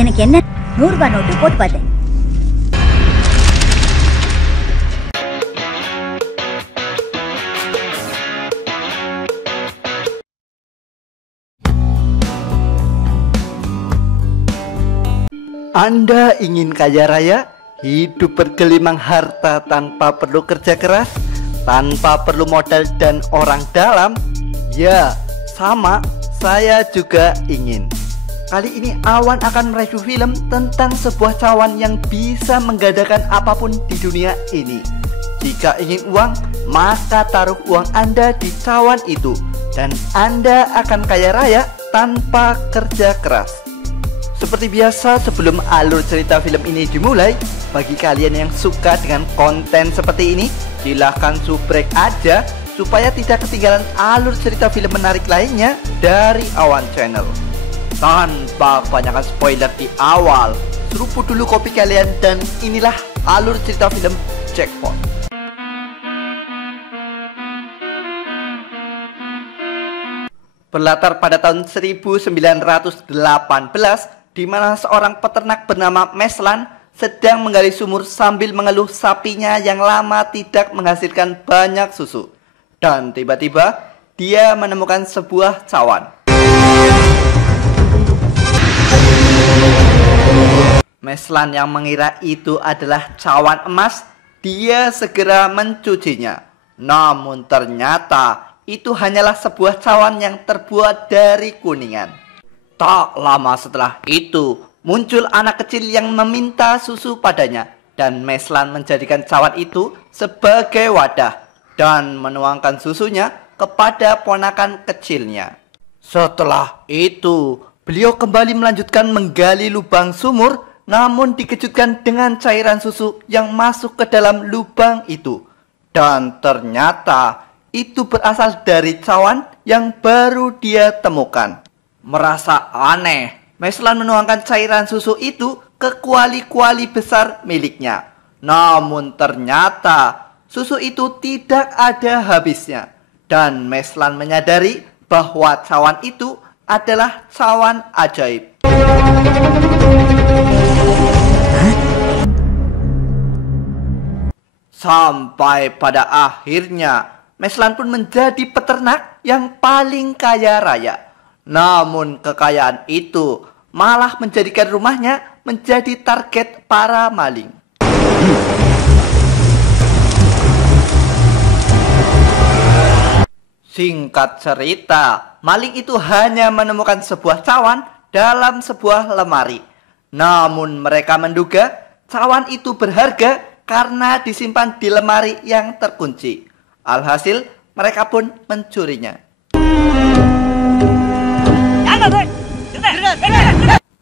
எனக்கு என்ன 100 ரூபாய் நோட்டு போட்டு பார்த்தேன். Anda ingin kaya raya, hidup bergelimang harta tanpa perlu kerja keras, tanpa perlu modal dan orang dalam? Ya, sama, saya juga ingin. Kali ini Awan akan mereview film tentang sebuah cawan yang bisa menggadaikan apapun di dunia ini. Jika ingin uang, maka taruh uang Anda di cawan itu, dan Anda akan kaya raya tanpa kerja keras. Seperti biasa, sebelum alur cerita film ini dimulai, bagi kalian yang suka dengan konten seperti ini, silahkan subrek aja supaya tidak ketinggalan alur cerita film menarik lainnya dari Awan Channel. Tanpa kebanyakan spoiler di awal, seruput dulu kopi kalian dan inilah alur cerita film Jackpot. Berlatar pada tahun 1918, di mana seorang peternak bernama Meslan sedang menggali sumur sambil mengeluh sapinya yang lama tidak menghasilkan banyak susu. Dan tiba-tiba dia menemukan sebuah cawan. Meslan yang mengira itu adalah cawan emas, dia segera mencucinya. Namun ternyata itu hanyalah sebuah cawan yang terbuat dari kuningan. Tak lama setelah itu, muncul anak kecil yang meminta susu padanya, dan Meslan menjadikan cawan itu sebagai wadah dan menuangkan susunya kepada ponakan kecilnya. Setelah itu, beliau kembali melanjutkan menggali lubang sumur, namun dikejutkan dengan cairan susu yang masuk ke dalam lubang itu. Dan ternyata itu berasal dari cawan yang baru dia temukan. Merasa aneh, Meslan menuangkan cairan susu itu ke kuali-kuali besar miliknya. Namun ternyata susu itu tidak ada habisnya. Dan Meslan menyadari bahwa cawan itu adalah cawan ajaib. Sampai pada akhirnya Meslan pun menjadi peternak yang paling kaya raya. Namun kekayaan itu malah menjadikan rumahnya menjadi target para maling. Singkat cerita, maling itu hanya menemukan sebuah cawan dalam sebuah lemari. Namun mereka menduga cawan itu berharga karena disimpan di lemari yang terkunci. Alhasil mereka pun mencurinya.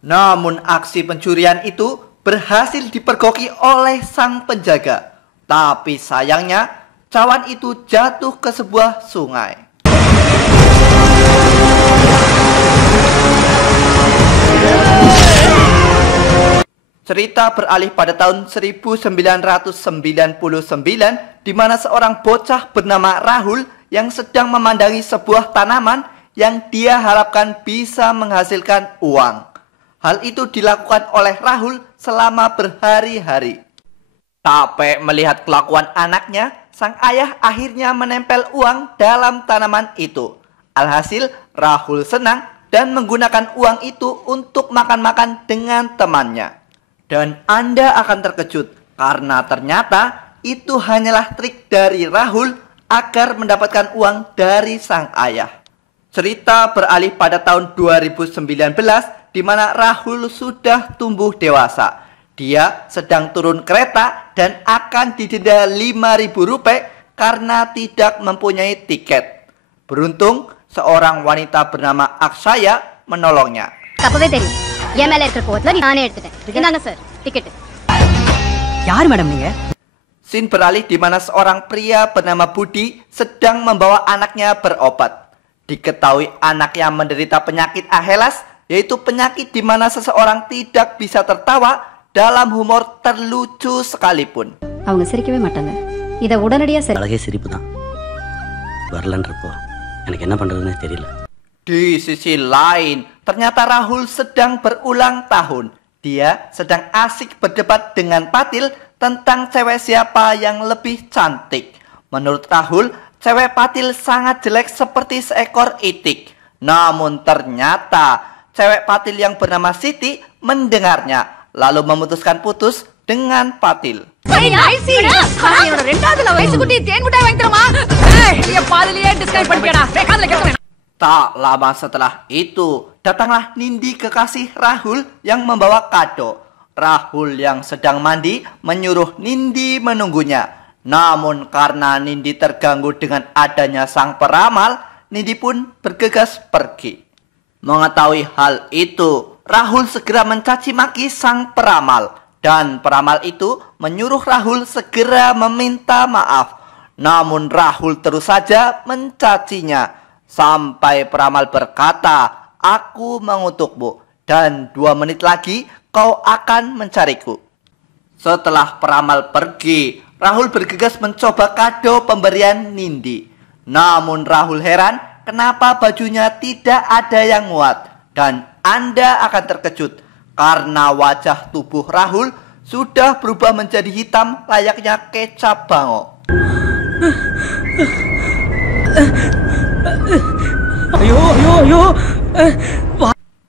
Namun aksi pencurian itu berhasil dipergoki oleh sang penjaga. Tapi sayangnya cawan itu jatuh ke sebuah sungai. Cerita beralih pada tahun 1999, di mana seorang bocah bernama Rahul yang sedang memandangi sebuah tanaman yang dia harapkan bisa menghasilkan uang. Hal itu dilakukan oleh Rahul selama berhari-hari. Capek melihat kelakuan anaknya, sang ayah akhirnya menempel uang dalam tanaman itu. Alhasil Rahul senang dan menggunakan uang itu untuk makan-makan dengan temannya. Dan Anda akan terkejut karena ternyata itu hanyalah trik dari Rahul agar mendapatkan uang dari sang ayah. Cerita beralih pada tahun 2019, di mana Rahul sudah tumbuh dewasa. Dia sedang turun kereta dan akan didenda Rp5.000 karena tidak mempunyai tiket. Beruntung, seorang wanita bernama Akshaya menolongnya. Scene beralih di mana seorang pria bernama Budi sedang membawa anaknya berobat. Diketahui anaknya menderita penyakit Ahelas, yaitu penyakit di mana seseorang tidak bisa tertawa dalam humor terlucu sekalipun. Di sisi lain, Ternyata Rahul sedang berulang tahun. Dia sedang asik berdebat dengan Patil tentang cewek siapa yang lebih cantik. Menurut Rahul, cewek Patil sangat jelek seperti seekor itik. Namun ternyata cewek Patil yang bernama Siti mendengarnya, lalu memutuskan putus dengan Patil. Tak lama setelah itu, datanglah Nindi kekasih Rahul yang membawa kado. Rahul yang sedang mandi menyuruh Nindi menunggunya. Namun karena Nindi terganggu dengan adanya sang peramal, Nindi pun bergegas pergi. Mengetahui hal itu, Rahul segera mencaci maki sang peramal. Dan peramal itu menyuruh Rahul segera meminta maaf. Namun Rahul terus saja mencacinya. Sampai peramal berkata, "Aku mengutukmu dan 2 menit lagi kau akan mencariku." Setelah peramal pergi, Rahul bergegas mencoba kado pemberian Nindi. Namun Rahul heran kenapa bajunya tidak ada yang muat. Dan Anda akan terkejut karena wajah tubuh Rahul sudah berubah menjadi hitam layaknya kecap bango.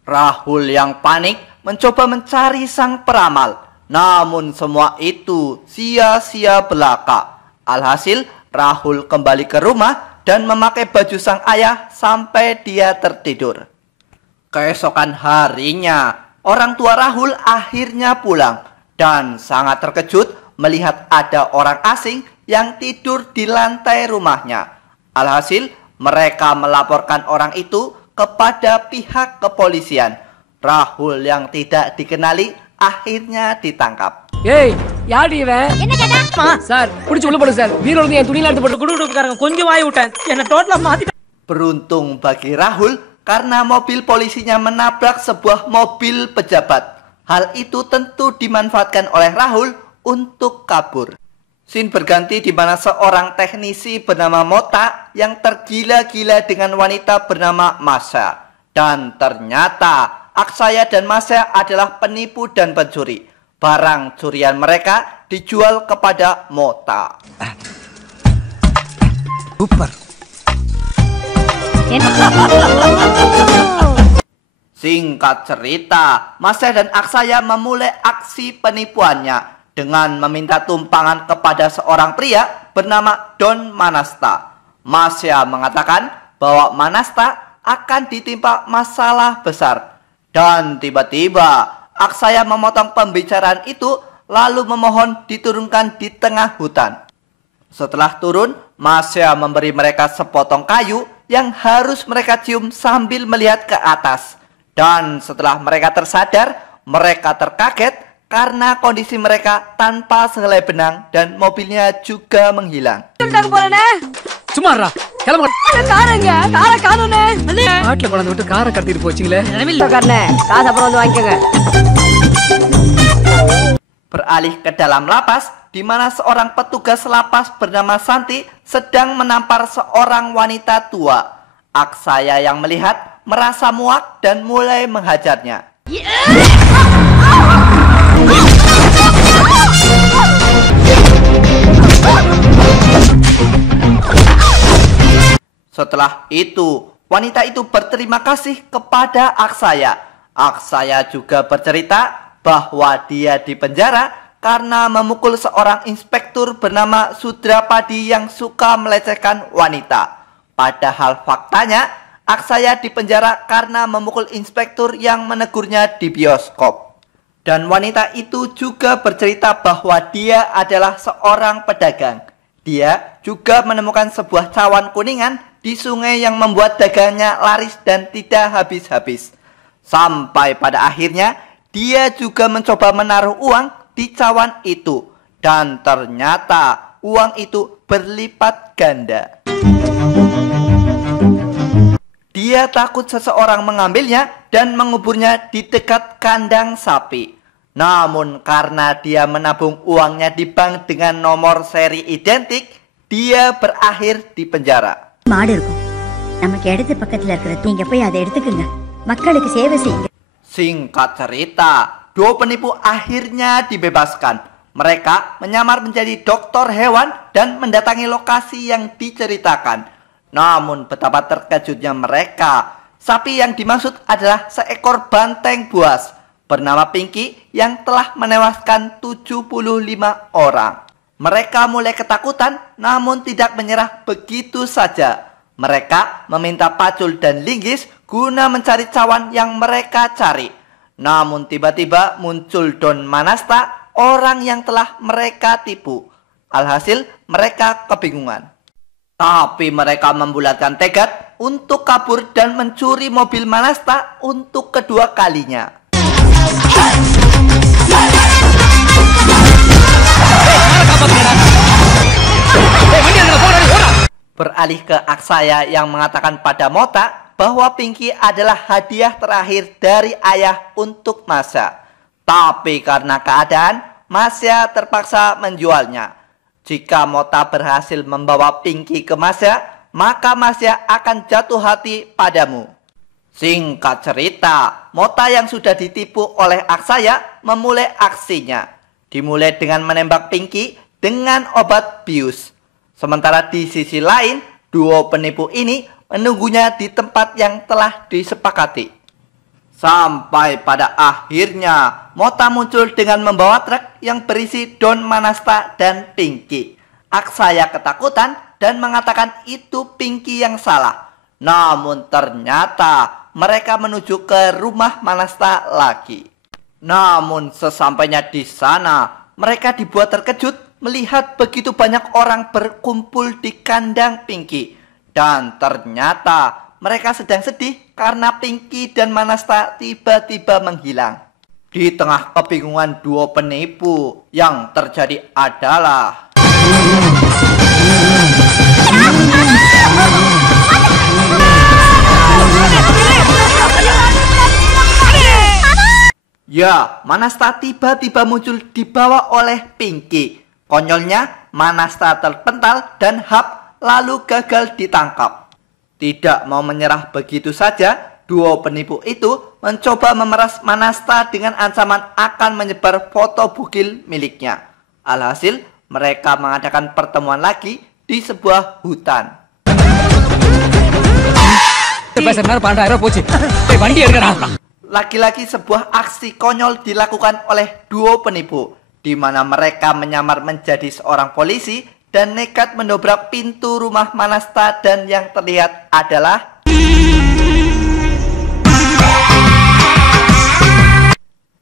Rahul yang panik mencoba mencari sang peramal. Namun semua itu sia-sia belaka. Alhasil Rahul kembali ke rumah dan memakai baju sang ayah sampai dia tertidur. Keesokan harinya, orang tua Rahul akhirnya pulang dan sangat terkejut melihat ada orang asing yang tidur di lantai rumahnya. Alhasil mereka melaporkan orang itu kepada pihak kepolisian. Rahul yang tidak dikenali akhirnya ditangkap. Hey, யாடி இவன்? என்ன கேட்டா? சார், புடிச்சு உள்ள போடு சார். வீரர் வந்து என் துணியில எடுத்து போட்டு குடுகுடுக்காரங்க கொஞ்சம் வாய் விட்டேன். என்ன டோட்டலா மாத்தி. Beruntung bagi Rahul karena mobil polisinya menabrak sebuah mobil pejabat. Hal itu tentu dimanfaatkan oleh Rahul untuk kabur. Scene berganti di mana seorang teknisi bernama Mota yang tergila-gila dengan wanita bernama Masha. Dan ternyata Aksaya dan Masha adalah penipu dan pencuri. Barang curian mereka dijual kepada Mota. Super. Singkat cerita, Masha dan Aksaya memulai aksi penipuannya dengan meminta tumpangan kepada seorang pria bernama Don Manasta. Masha mengatakan bahwa Manasta akan ditimpa masalah besar. Dan tiba-tiba Aksaya memotong pembicaraan itu lalu memohon diturunkan di tengah hutan. Setelah turun, Masha memberi mereka sepotong kayu yang harus mereka cium sambil melihat ke atas. Dan setelah mereka tersadar, mereka terkaget karena kondisi mereka tanpa sehelai benang dan mobilnya juga menghilang. சும்மாறா கிளம்ப. காரங்க கார காணோனே. காட்டுல கொண்டு விட்டு காரை கடத்திட்டு போச்சுங்களே. காரணே காசு அப்புறம் வந்து வாங்கிக்கங்க. Beralih ke dalam lapas, di mana seorang petugas lapas bernama Santi sedang menampar seorang wanita tua. Aksaya yang melihat merasa muak dan mulai menghajarnya. Setelah itu, wanita itu berterima kasih kepada Aksaya. Aksaya juga bercerita bahwa dia dipenjara karena memukul seorang inspektur bernama Sudrapadi yang suka melecehkan wanita. Padahal faktanya, Aksaya dipenjara karena memukul inspektur yang menegurnya di bioskop. Dan wanita itu juga bercerita bahwa dia adalah seorang pedagang. Dia juga menemukan sebuah cawan kuningan di sungai yang membuat dagangnya laris dan tidak habis-habis. Sampai pada akhirnya, dia juga mencoba menaruh uang di cawan itu. Dan ternyata uang itu berlipat ganda. Dia takut seseorang mengambilnya dan menguburnya di dekat kandang sapi. Namun karena dia menabung uangnya di bank dengan nomor seri identik, dia berakhir di penjara. மாடு இருக்கும். நமக்கு இடது பக்கத்துல இருக்கிற நீங்க போய் அதை எடுத்துக்குங்க. மக்களுக்கு சேவை செய்யுங்க. Singkat cerita, dua penipu akhirnya dibebaskan. Mereka menyamar menjadi dokter hewan dan mendatangi lokasi yang diceritakan. Namun betapa terkejutnya mereka. Sapi yang dimaksud adalah seekor banteng buas bernama Pinky yang telah menewaskan 75 orang. Mereka mulai ketakutan namun tidak menyerah begitu saja. Mereka meminta pacul dan linggis guna mencari cawan yang mereka cari. Namun tiba-tiba muncul Don Manasta, orang yang telah mereka tipu. Alhasil mereka kebingungan. Tapi mereka membulatkan tekad untuk kabur dan mencuri mobil Manasta untuk kedua kalinya. Beralih ke Aksaya yang mengatakan pada Mota bahwa Pinky adalah hadiah terakhir dari ayah untuk Masya. Tapi karena keadaan, Masya terpaksa menjualnya. Jika Mota berhasil membawa Pinky ke Masya, maka Masya akan jatuh hati padamu. Singkat cerita, Mota yang sudah ditipu oleh Aksaya memulai aksinya. Dimulai dengan menembak Pinky dengan obat bius. Sementara di sisi lain, duo penipu ini menunggunya di tempat yang telah disepakati. Sampai pada akhirnya, Mota muncul dengan membawa truk yang berisi Don Manasta dan Pinky. Aksaya ketakutan dan mengatakan itu Pinky yang salah. Namun ternyata mereka menuju ke rumah Manasta lagi. Namun sesampainya di sana, mereka dibuat terkejut melihat begitu banyak orang berkumpul di kandang Pinky. Dan ternyata mereka sedang sedih karena Pinky dan Manasta tiba-tiba menghilang. Di tengah kebingungan duo penipu, yang terjadi adalah ya, Manasta tiba-tiba muncul dibawa oleh Pinky. Konyolnya, Manasta terpental dan Hap lalu gagal ditangkap. Tidak mau menyerah begitu saja, duo penipu itu mencoba memeras Manasta dengan ancaman akan menyebar foto bugil miliknya. Alhasil, mereka mengadakan pertemuan lagi di sebuah hutan. Lagi-lagi sebuah aksi konyol dilakukan oleh duo penipu, di mana mereka menyamar menjadi seorang polisi dan nekat mendobrak pintu rumah Manasta dan yang terlihat adalah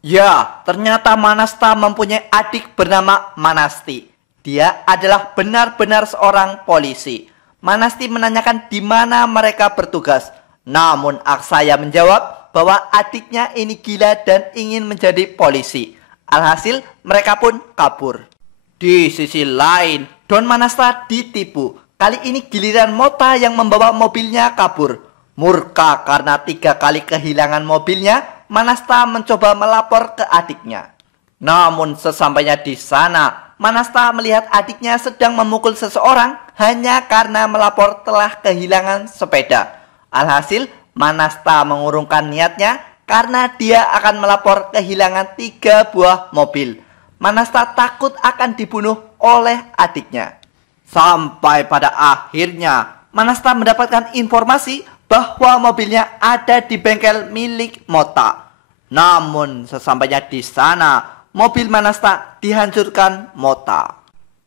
ya, ternyata Manasta mempunyai adik bernama Manasti. Dia adalah benar-benar seorang polisi. Manasti menanyakan di mana mereka bertugas. Namun Aksaya menjawab bahwa adiknya ini gila dan ingin menjadi polisi. Alhasil mereka pun kabur. Di sisi lain, Don Manasta ditipu. Kali ini giliran Mota yang membawa mobilnya kabur. Murka karena 3 kali kehilangan mobilnya, Manasta mencoba melapor ke adiknya. Namun sesampainya di sana, Manasta melihat adiknya sedang memukul seseorang hanya karena melapor telah kehilangan sepeda. Alhasil, Manasta mengurungkan niatnya karena dia akan melapor kehilangan 3 buah mobil. Manasta takut akan dibunuh oleh adiknya. Sampai pada akhirnya, Manasta mendapatkan informasi bahwa mobilnya ada di bengkel milik Mota. Namun sesampainya di sana, mobil Manasta dihancurkan Mota.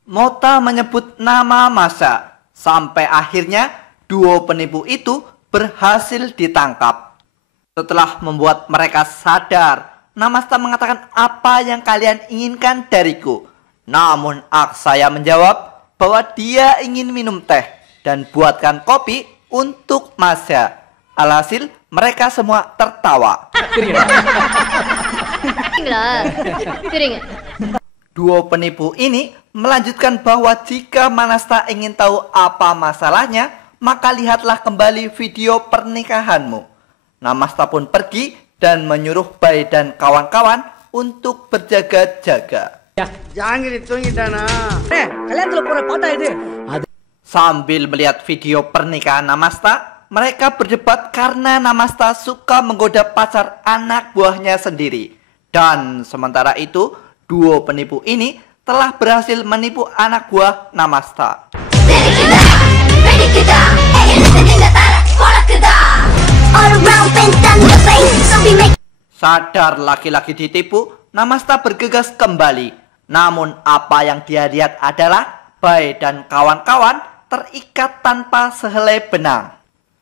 Mota menyebut nama Masya. Sampai akhirnya duo penipu itu berhasil ditangkap. Setelah membuat mereka sadar, Namasta mengatakan apa yang kalian inginkan dariku. Namun Aksaya menjawab bahwa dia ingin minum teh dan buatkan kopi untuk Masya. Alhasil mereka semua tertawa. Duo penipu ini melanjutkan bahwa jika Manasta ingin tahu apa masalahnya, maka lihatlah kembali video pernikahanmu. Namasta pun pergi dan menyuruh Bai dan kawan-kawan untuk berjaga-jaga. Sambil melihat video pernikahan Namasta, mereka berdebat karena Namasta suka menggoda pacar anak buahnya sendiri. Dan sementara itu, duo penipu ini telah berhasil menipu anak buah Namasta. Sadar laki-laki ditipu, Namasta bergegas kembali. Namun apa yang dia lihat adalah Bai dan kawan-kawan terikat tanpa sehelai benang.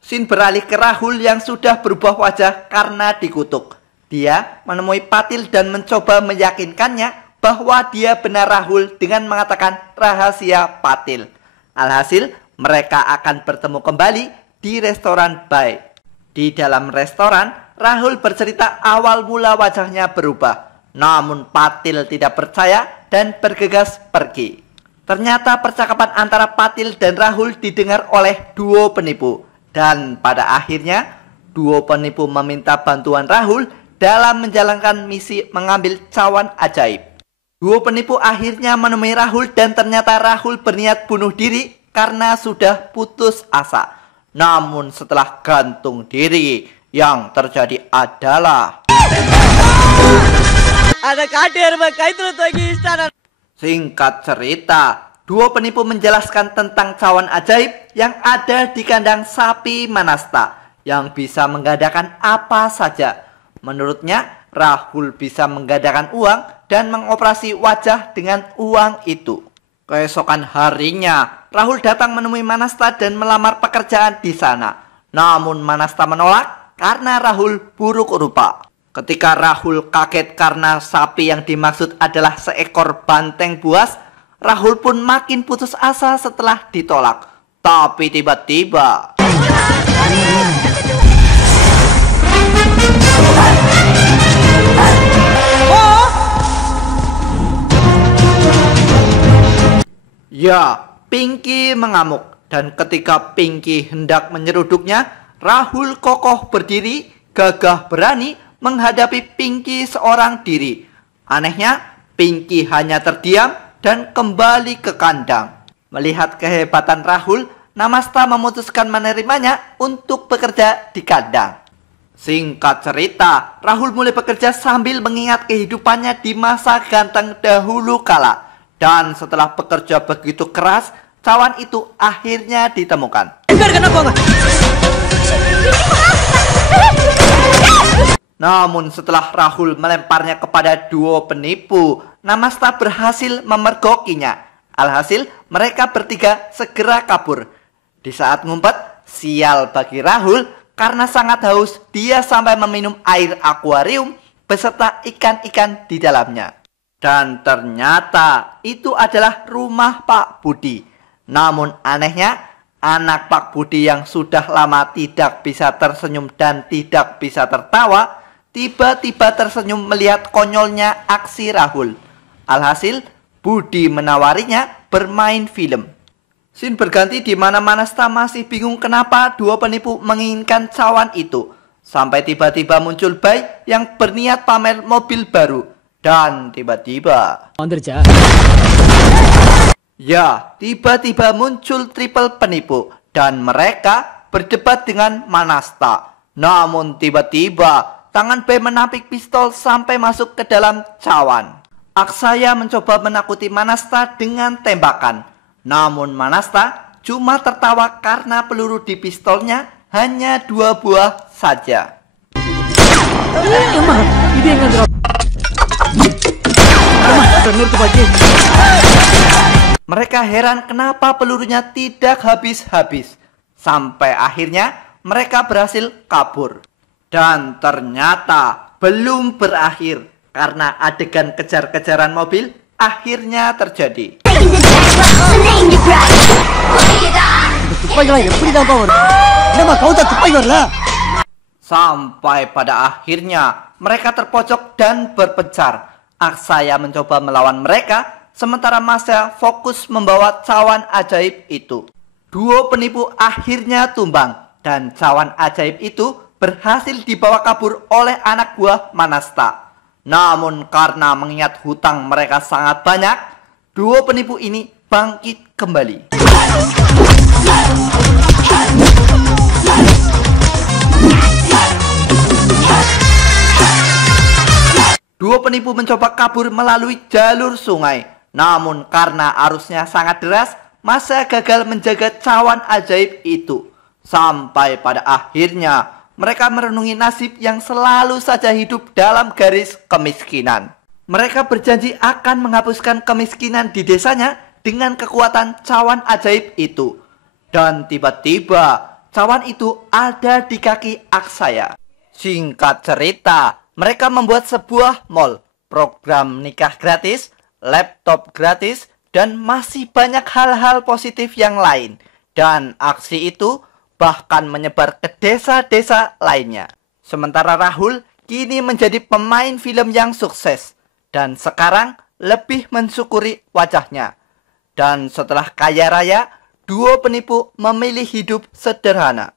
Sin beralih ke Rahul yang sudah berubah wajah karena dikutuk. Dia menemui Patil dan mencoba meyakinkannya bahwa dia benar Rahul dengan mengatakan rahasia Patil. Alhasil, mereka akan bertemu kembali di restoran Bai. Di dalam restoran, Rahul bercerita awal mula wajahnya berubah. Namun Patil tidak percaya dan bergegas pergi. Ternyata percakapan antara Patil dan Rahul didengar oleh duo penipu. Dan pada akhirnya, duo penipu meminta bantuan Rahul dalam menjalankan misi mengambil cawan ajaib. Duo penipu akhirnya menemui Rahul dan ternyata Rahul berniat bunuh diri karena sudah putus asa. Namun setelah gantung diri, yang terjadi adalah singkat cerita, duo penipu menjelaskan tentang cawan ajaib yang ada di kandang sapi Manasta yang bisa menggandakan apa saja. Menurutnya, Rahul bisa menggandakan uang dan mengoperasi wajah dengan uang itu. Keesokan harinya, Rahul datang menemui Manasta dan melamar pekerjaan di sana. Namun Manasta menolak karena Rahul buruk rupa. Ketika Rahul kaget karena sapi yang dimaksud adalah seekor banteng buas, Rahul pun makin putus asa setelah ditolak. Tapi tiba-tiba ya, Pinky mengamuk. Dan ketika Pinky hendak menyeruduknya, Rahul kokoh berdiri, gagah berani menghadapi Pinky seorang diri. Anehnya, Pinky hanya terdiam dan kembali ke kandang. Melihat kehebatan Rahul, Namasta memutuskan menerimanya untuk bekerja di kandang. Singkat cerita, Rahul mulai bekerja sambil mengingat kehidupannya di masa ganteng dahulu kala. Dan setelah bekerja begitu keras, cawan itu akhirnya ditemukan. Namun setelah Rahul melemparnya kepada duo penipu, Namasta berhasil memergokinya. Alhasil mereka bertiga segera kabur. Di saat ngumpet, sial bagi Rahul karena sangat haus, dia sampai meminum air akuarium beserta ikan-ikan di dalamnya. Dan ternyata itu adalah rumah Pak Budi. Namun anehnya, anak Pak Budi yang sudah lama tidak bisa tersenyum dan tidak bisa tertawa, tiba-tiba tersenyum melihat konyolnya aksi Rahul. Alhasil, Budi menawarinya bermain film. Scene berganti di mana Manasta masih bingung kenapa dua penipu menginginkan cawan itu. Sampai tiba-tiba muncul Bai yang berniat pamer mobil baru. Dan tiba-tiba tiba-tiba muncul triple penipu. Dan mereka berdebat dengan Manasta. Namun tiba-tiba tangan Bai menampik pistol sampai masuk ke dalam cawan. Aksaya mencoba menakuti Manasta dengan tembakan. Namun Manasta cuma tertawa karena peluru di pistolnya hanya 2 buah saja. Mereka heran kenapa pelurunya tidak habis-habis. Sampai akhirnya mereka berhasil kabur. Dan ternyata belum berakhir, karena adegan kejar-kejaran mobil akhirnya terjadi. Sampai pada akhirnya mereka terpojok dan berpencar. Aksaya mencoba melawan mereka, sementara Masya fokus membawa cawan ajaib itu. Duo penipu akhirnya tumbang dan cawan ajaib itu berhasil dibawa kabur oleh anak buah Manasta. Namun karena mengingat hutang mereka sangat banyak, duo penipu ini bangkit kembali. Dua penipu mencoba kabur melalui jalur sungai. Namun karena arusnya sangat deras, masa gagal menjaga cawan ajaib itu. Sampai pada akhirnya mereka merenungi nasib yang selalu saja hidup dalam garis kemiskinan. Mereka berjanji akan menghapuskan kemiskinan di desanya dengan kekuatan cawan ajaib itu. Dan tiba-tiba cawan itu ada di kaki Aksaya. Singkat cerita, mereka membuat sebuah mall, program nikah gratis, laptop gratis, dan masih banyak hal-hal positif yang lain. Dan aksi itu bahkan menyebar ke desa-desa lainnya. Sementara Rahul kini menjadi pemain film yang sukses. Dan sekarang lebih mensyukuri wajahnya. Dan setelah kaya raya, dua penipu memilih hidup sederhana.